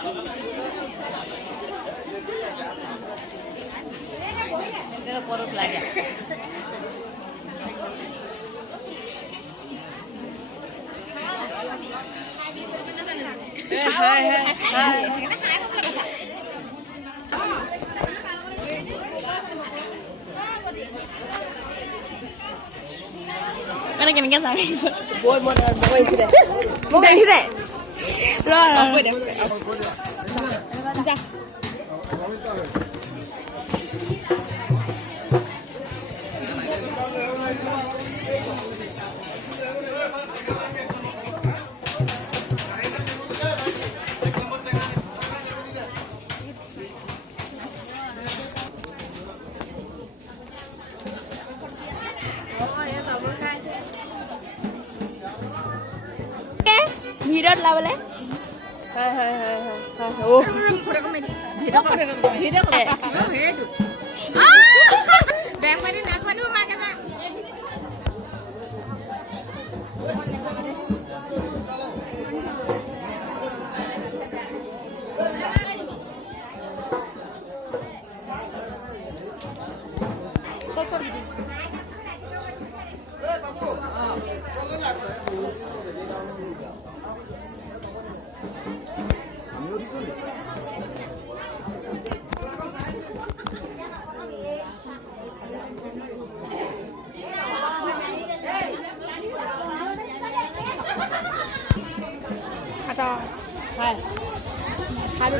Kita foto pelajar. Mana kena kena sampai. Boy sini. Boy sini. Rồi. Dạ. ভিড়ত লাবলে হ্যাঁ হ্যাঁ হ্যাঁ হ্যাঁ ও ভিড় করে ভিড় করে হেদু ব্যাং মানে না কোন মাগে না এ বাবু চলো না Ada. Hai. Hai.